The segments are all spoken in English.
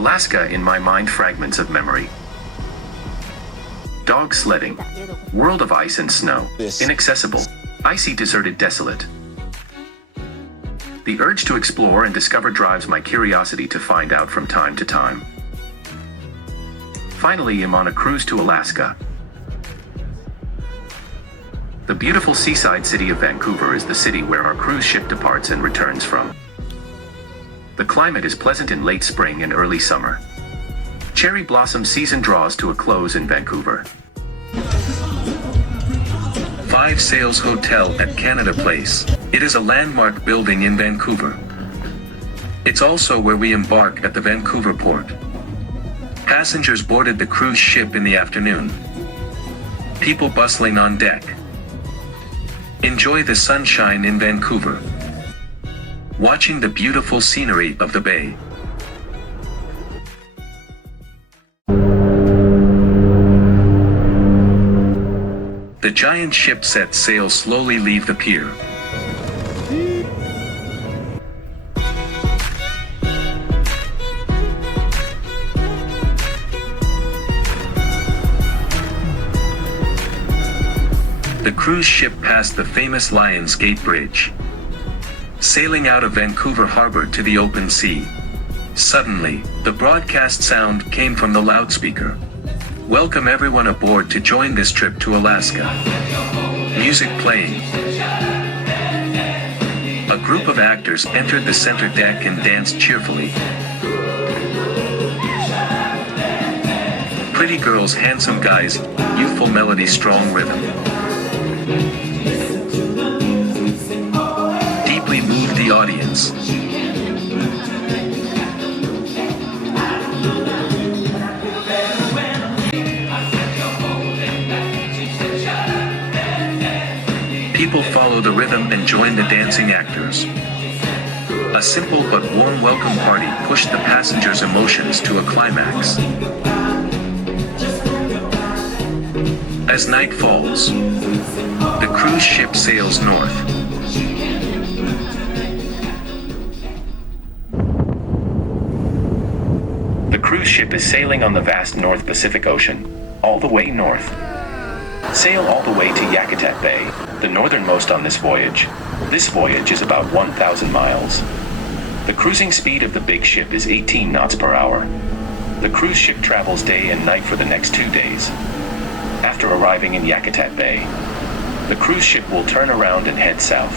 Alaska in my mind, fragments of memory. Dog sledding. World of ice and snow. Inaccessible. Icy, deserted, desolate. The urge to explore and discover drives my curiosity to find out from time to time. Finally, I'm on a cruise to Alaska. The beautiful seaside city of Vancouver is the city where our cruise ship departs and returns from. The climate is pleasant in late spring and early summer. Cherry blossom season draws to a close in Vancouver. 5 Sails Hotel at Canada Place. It is a landmark building in Vancouver. It's also where we embark at the Vancouver port. Passengers boarded the cruise ship in the afternoon. People bustling on deck. Enjoy the sunshine in Vancouver. Watching the beautiful scenery of the bay. The giant ship sets sail, slowly leave the pier. The cruise ship passed the famous Lions Gate Bridge, sailing out of Vancouver Harbor to the open sea. Suddenly, the broadcast sound came from the loudspeaker. Welcome everyone aboard to join this trip to Alaska. Music playing. A group of actors entered the center deck and danced cheerfully. Pretty girls, handsome guys, youthful melody, strong rhythm. Deeply moved the audience. People follow the rhythm and join the dancing actors. A simple but warm welcome party pushed the passengers' emotions to a climax. As night falls, the cruise ship sails north. The cruise ship is sailing on the vast North Pacific Ocean, all the way north. Sail all the way to Yakutat Bay, the northernmost on this voyage. This voyage is about 1,000 miles. The cruising speed of the big ship is 18 knots per hour. The cruise ship travels day and night for the next 2 days. After arriving in Yakutat Bay, the cruise ship will turn around and head south.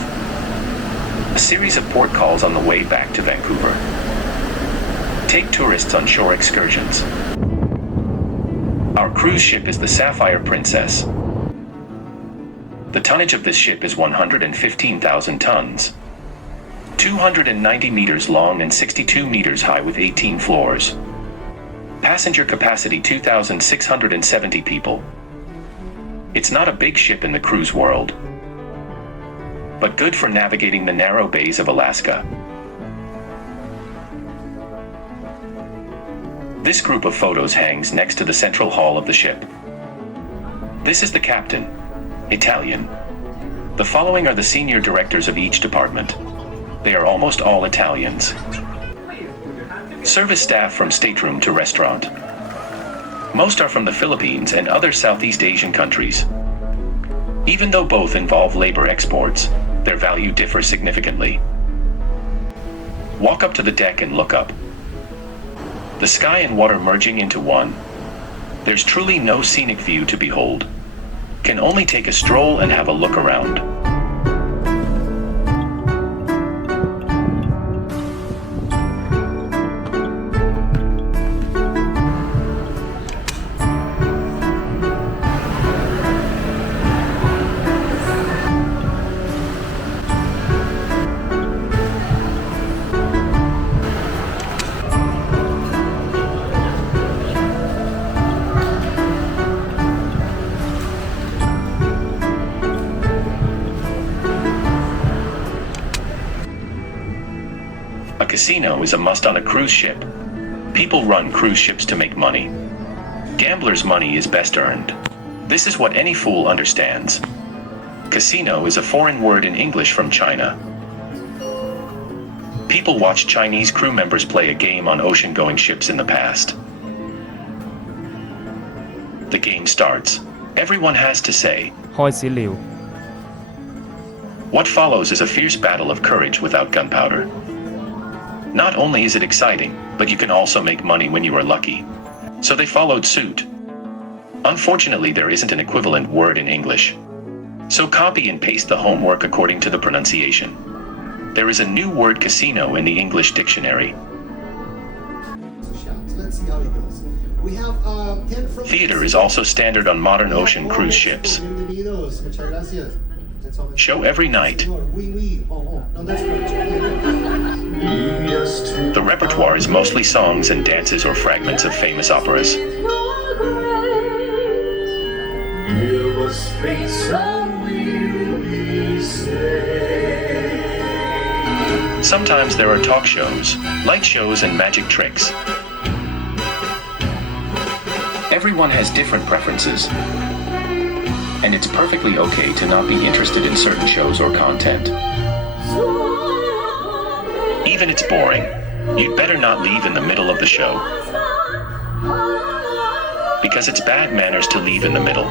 A series of port calls on the way back to Vancouver. Take tourists on shore excursions. Our cruise ship is the Sapphire Princess. The tonnage of this ship is 115,000 tons. 290 meters long and 62 meters high with 18 floors. Passenger capacity 2,670 people. It's not a big ship in the cruise world, but good for navigating the narrow bays of Alaska. This group of photos hangs next to the central hall of the ship. This is the captain, Italian. The following are the senior directors of each department. They are almost all Italians. Service staff from stateroom to restaurant. Most are from the Philippines and other Southeast Asian countries. Even though both involve labor exports, their value differs significantly. Walk up to the deck and look up. The sky and water merging into one. There's truly no scenic view to behold. Can only take a stroll and have a look around. A casino is a must on a cruise ship. People run cruise ships to make money. Gamblers' money is best earned. This is what any fool understands. Casino is a foreign word in English from China. People watched Chinese crew members play a game on ocean-going ships in the past. The game starts. Everyone has to say. 開始了 What follows is a fierce battle of courage without gunpowder. Not only is it exciting, but you can also make money when you are lucky. So they followed suit. Unfortunately, there isn't an equivalent word in English. So copy and paste the homework according to the pronunciation. There is a new word casino in the English dictionary. Let's see how it goes. We have 10 from Theater is also standard on modern ocean cruise ships. Bienvenidos. Muchas gracias. That's all. Show every night. Oui. Oh. No, that's correct. The repertoire is mostly songs and dances or fragments of famous operas. Sometimes there are talk shows, light shows, and magic tricks. Everyone has different preferences, and it's perfectly okay to not be interested in certain shows or content. Even it's boring, you'd better not leave in the middle of the show, because it's bad manners to leave in the middle.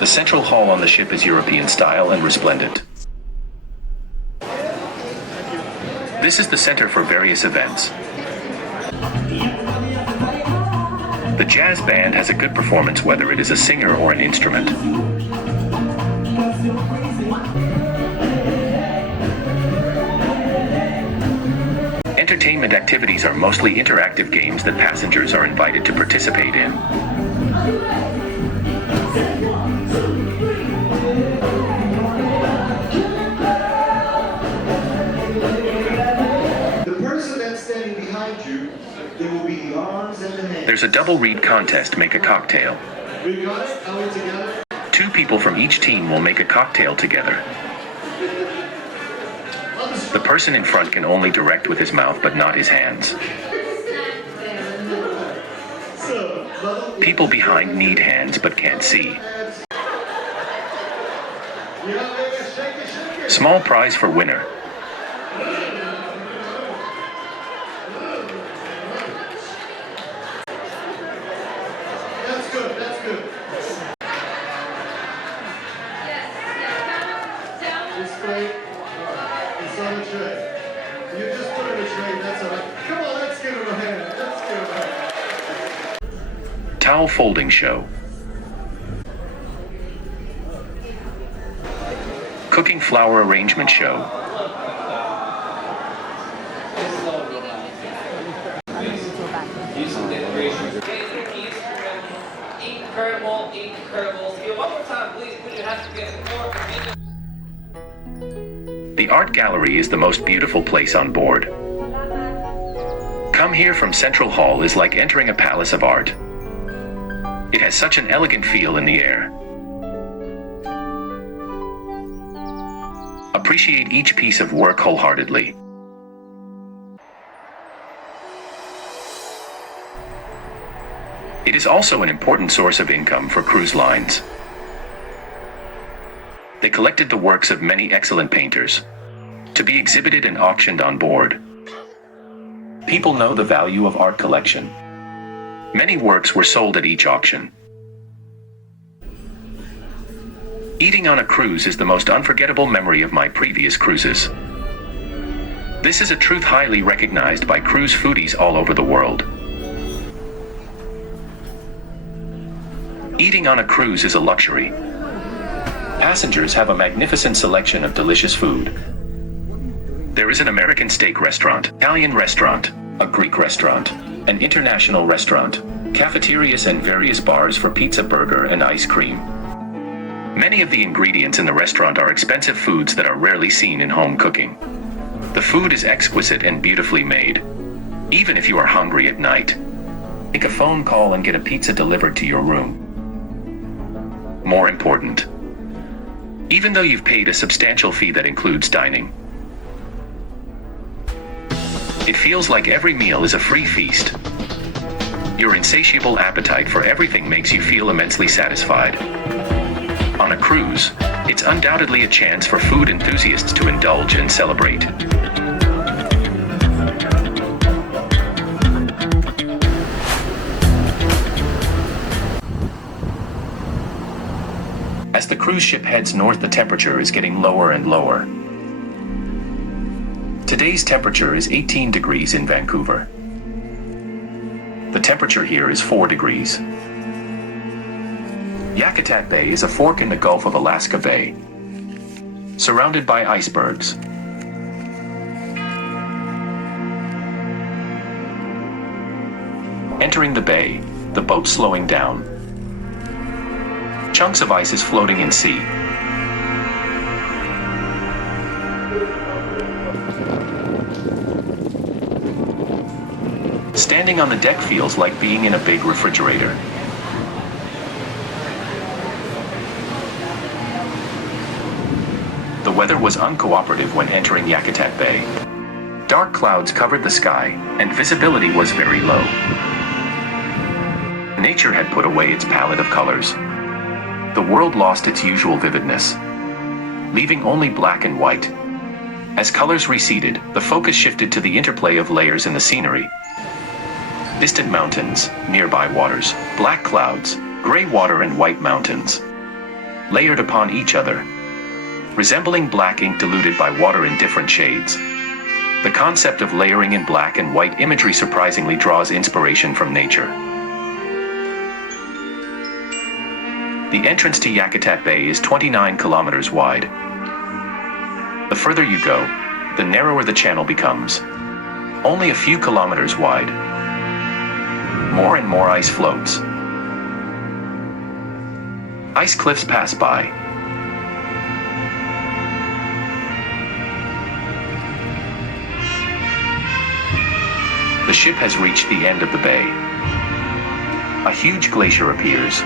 The central hall on the ship is European style and resplendent. This is the center for various events. The jazz band has a good performance whether it is a singer or an instrument. Entertainment activities are mostly interactive games that passengers are invited to participate in. There's a double read contest, make a cocktail. We got it? Are we together? 2 people from each team will make a cocktail together. The person in front can only direct with his mouth but not his hands. People behind need hands but can't see. Small prize for winner. Towel folding show. Cooking flower arrangement show. The art gallery is the most beautiful place on board. Come here from Central Hall is like entering a palace of art. It has such an elegant feel in the air. Appreciate each piece of work wholeheartedly. It is also an important source of income for cruise lines. They collected the works of many excellent painters to be exhibited and auctioned on board. People know the value of art collection. Many works were sold at each auction. Eating on a cruise is the most unforgettable memory of my previous cruises. This is a truth highly recognized by cruise foodies all over the world. Eating on a cruise is a luxury. Passengers have a magnificent selection of delicious food. There is an American steak restaurant, Italian restaurant, a Greek restaurant, an international restaurant, cafeterias and various bars for pizza, burger, and ice cream. Many of the ingredients in the restaurant are expensive foods that are rarely seen in home cooking. The food is exquisite and beautifully made. Even if you are hungry at night, make a phone call and get a pizza delivered to your room. More important, even though you've paid a substantial fee that includes dining, it feels like every meal is a free feast. Your insatiable appetite for everything makes you feel immensely satisfied. On a cruise, it's undoubtedly a chance for food enthusiasts to indulge and celebrate. As the cruise ship heads north, the temperature is getting lower and lower. Today's temperature is 18 degrees in Vancouver. The temperature here is 4 degrees. Yakutat Bay is a fork in the Gulf of Alaska Bay, surrounded by icebergs. Entering the bay, the boat slowing down. Chunks of ice is floating in sea. Standing on the deck feels like being in a big refrigerator. The weather was uncooperative when entering Yakutat Bay. Dark clouds covered the sky, and visibility was very low. Nature had put away its palette of colors. The world lost its usual vividness, leaving only black and white. As colors receded, the focus shifted to the interplay of layers in the scenery. Distant mountains, nearby waters, black clouds, gray water and white mountains, layered upon each other, resembling black ink diluted by water in different shades. The concept of layering in black and white imagery surprisingly draws inspiration from nature. The entrance to Yakutat Bay is 29 kilometers wide. The further you go, the narrower the channel becomes. Only a few kilometers wide. More and more ice floats. Ice cliffs pass by. The ship has reached the end of the bay. A huge glacier appears.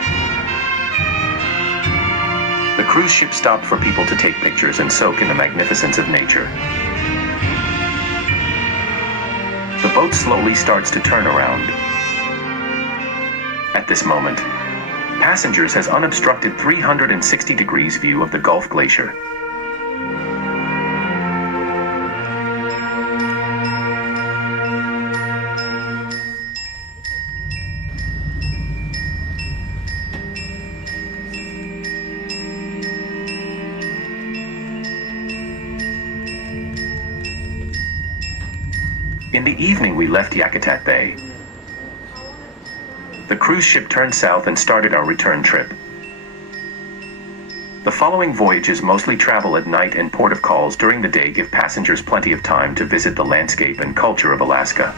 The cruise ship stopped for people to take pictures and soak in the magnificence of nature. The boat slowly starts to turn around. At this moment, passengers has unobstructed 360 degrees view of the Gulf Glacier. In the evening we left Yakutat Bay. The cruise ship turned south and started our return trip. The following voyages mostly travel at night and port of calls during the day give passengers plenty of time to visit the landscape and culture of Alaska.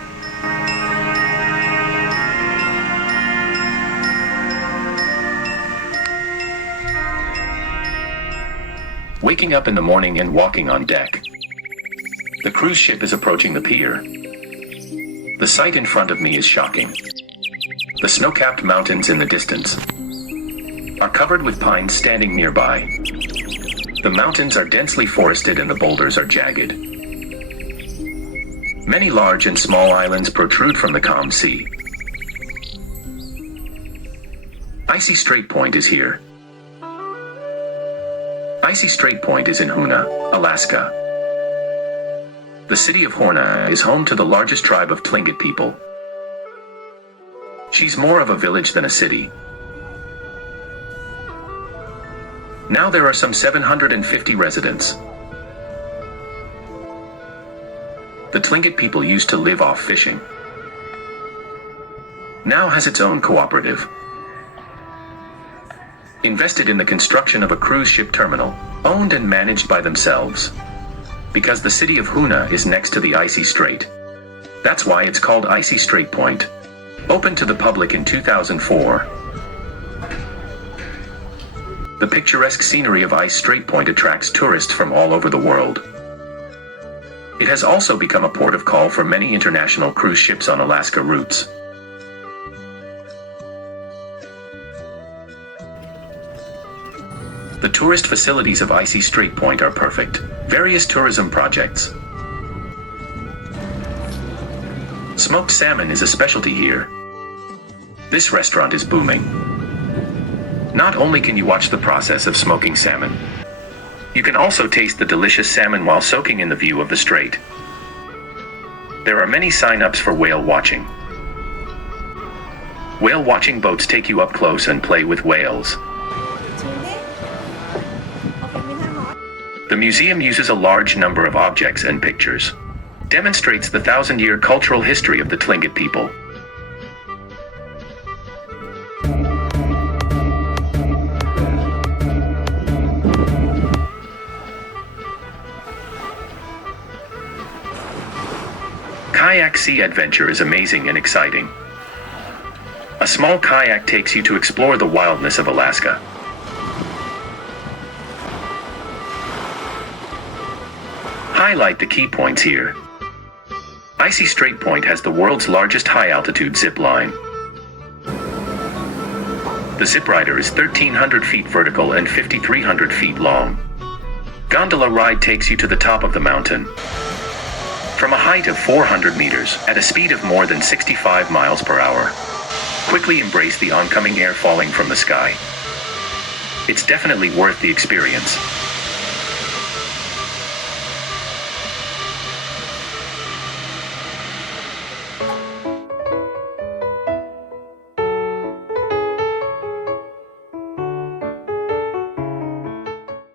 Waking up in the morning and walking on deck. The cruise ship is approaching the pier. The sight in front of me is shocking. The snow-capped mountains in the distance are covered with pines standing nearby. The mountains are densely forested and the boulders are jagged. Many large and small islands protrude from the calm sea. Icy Strait Point is here. Icy Strait Point is in Hoonah, Alaska. The city of Hoonah is home to the largest tribe of Tlingit people. She's more of a village than a city. Now there are some 750 residents. The Tlingit people used to live off fishing. Now has its own cooperative. invested in the construction of a cruise ship terminal, owned and managed by themselves. Because the city of Hoonah is next to the Icy Strait. That's why it's called Icy Strait Point. Opened to the public in 2004. The picturesque scenery of Icy Strait Point attracts tourists from all over the world. It has also become a port of call for many international cruise ships on Alaska routes. The tourist facilities of Icy Strait Point are perfect. Various tourism projects. Smoked salmon is a specialty here. This restaurant is booming. Not only can you watch the process of smoking salmon, you can also taste the delicious salmon while soaking in the view of the strait. There are many sign-ups for whale watching. Whale watching boats take you up close and play with whales. The museum uses a large number of objects and pictures. Demonstrates the 1,000-year cultural history of the Tlingit people. Kayak sea adventure is amazing and exciting. A small kayak takes you to explore the wildness of Alaska. Highlight the key points here. Icy Strait Point has the world's largest high-altitude zip line. The zip rider is 1,300 feet vertical and 5,300 feet long. Gondola ride takes you to the top of the mountain. From a height of 400 meters, at a speed of more than 65 miles per hour. Quickly embrace the oncoming air falling from the sky. It's definitely worth the experience.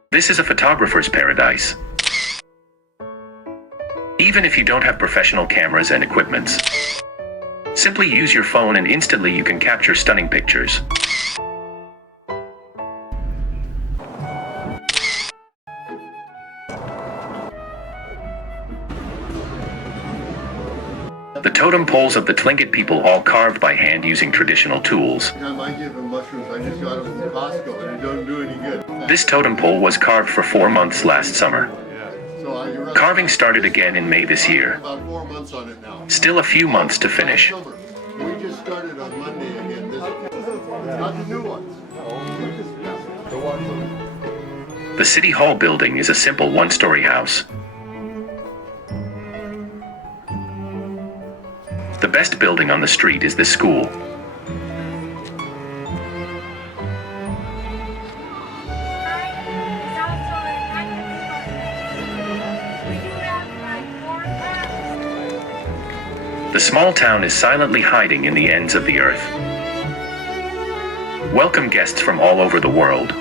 This is a photographer's paradise. Even if you don't have professional cameras and equipments, simply use your phone and instantly you can capture stunning pictures. The totem poles of the Tlingit people all carved by hand using traditional tools. I give them mushrooms. I just got them from Costco and it don't do any good. This totem pole was carved for 4 months last summer. So Carving started again in May this year. about 4 months on it now. Still a few months to finish. Summer. We just started on Monday again. Not the new ones. The City Hall building is a simple one-story house. The best building on the street is this school. The small town is silently hiding in the ends of the earth. Welcome guests from all over the world.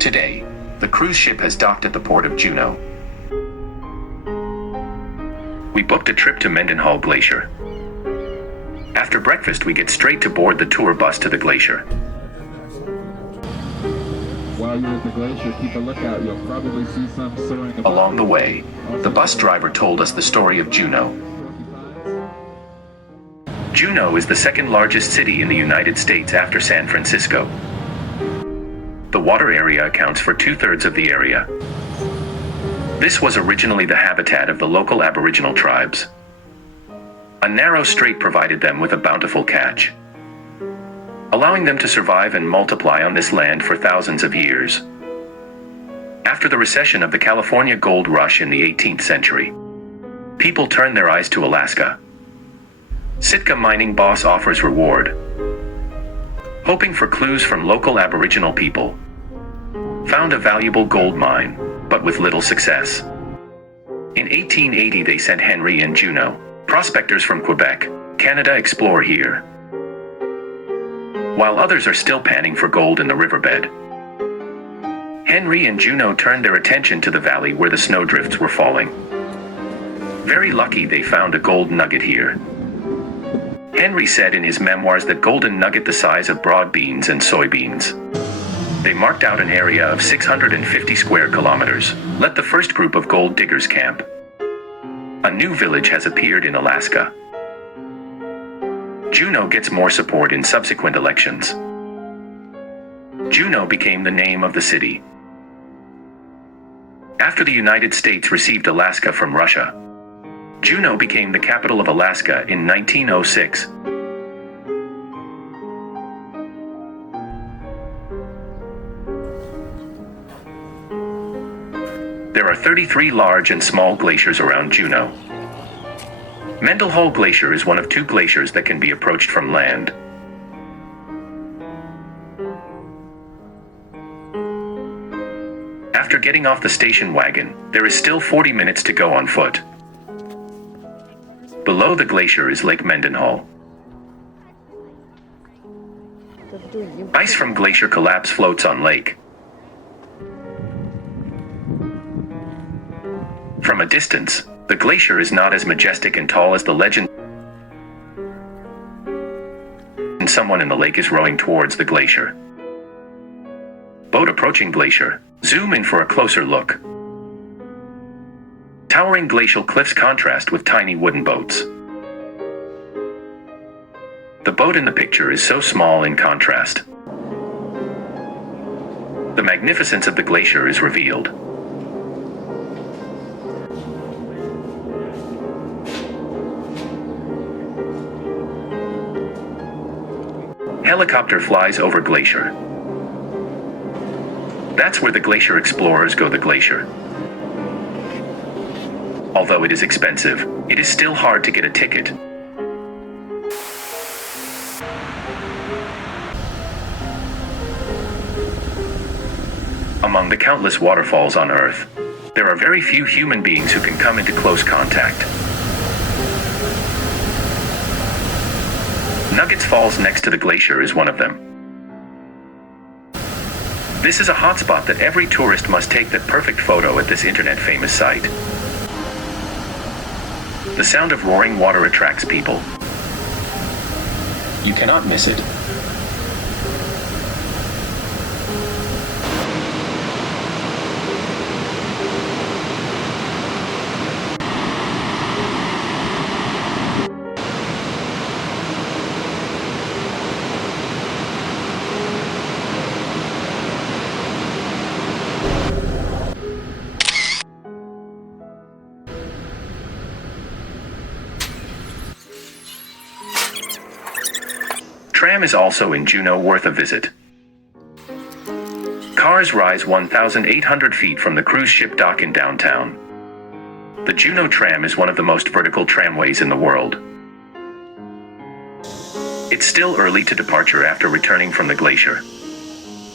Today, the cruise ship has docked at the port of Juneau. We booked a trip to Mendenhall Glacier. After breakfast, we get straight to board the tour bus to the glacier. While you're at the glacier, keep a lookout. You'll probably see some soaring above. Along the way, the bus driver told us the story of Juneau. Juneau is the second largest city in the United States after San Francisco. The water area accounts for 2/3 of the area. This was originally the habitat of the local Aboriginal tribes. A narrow strait provided them with a bountiful catch, allowing them to survive and multiply on this land for thousands of years. After the recession of the California gold rush in the 18th century, people turned their eyes to Alaska. Sitka mining boss offers reward, hoping for clues from local Aboriginal people. Found a valuable gold mine, but with little success. In 1880 they sent Henry and Juneau, prospectors from Quebec, Canada, explore here. while others are still panning for gold in the riverbed. Henry and Juneau turned their attention to the valley where the snowdrifts were falling. Very lucky they found a gold nugget here. Henry said in his memoirs that golden nugget the size of broad beans and soybeans. They marked out an area of 650 square kilometers. Let the first group of gold diggers camp. A new village has appeared in Alaska. Juneau gets more support in subsequent elections. Juneau became the name of the city. After the United States received Alaska from Russia, Juneau became the capital of Alaska in 1906. There are 33 large and small glaciers around Juneau. Mendenhall Glacier is one of 2 glaciers that can be approached from land. After getting off the station wagon, there is still 40 minutes to go on foot. Below the glacier is Lake Mendenhall. Ice from glacier collapse floats on lake. From a distance, the glacier is not as majestic and tall as the legend. And someone in the lake is rowing towards the glacier. Boat approaching glacier. Zoom in for a closer look. Towering glacial cliffs contrast with tiny wooden boats. The boat in the picture is so small in contrast. The magnificence of the glacier is revealed. Helicopter flies over glacier. That's where the glacier explorers go the glacier. Although it is expensive, it is still hard to get a ticket. Among the countless waterfalls on Earth, there are very few human beings who can come into close contact. Nuggets Falls next to the glacier is one of them. This is a hotspot that every tourist must take the perfect photo at this internet-famous site. The sound of roaring water attracts people. You cannot miss it. Tram is also in Juneau worth a visit. Cars rise 1,800 feet from the cruise ship dock in downtown. The Juneau tram is one of the most vertical tramways in the world. It's still early to departure after returning from the glacier.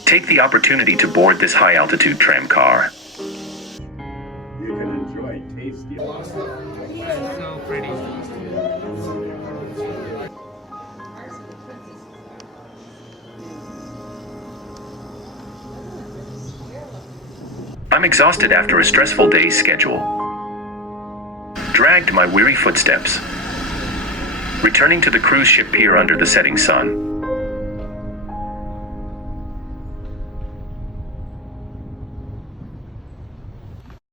Take the opportunity to board this high-altitude tram car. You can enjoy tasty. So pretty. I'm exhausted after a stressful day's schedule. Dragged my weary footsteps. Returning to the cruise ship pier under the setting sun.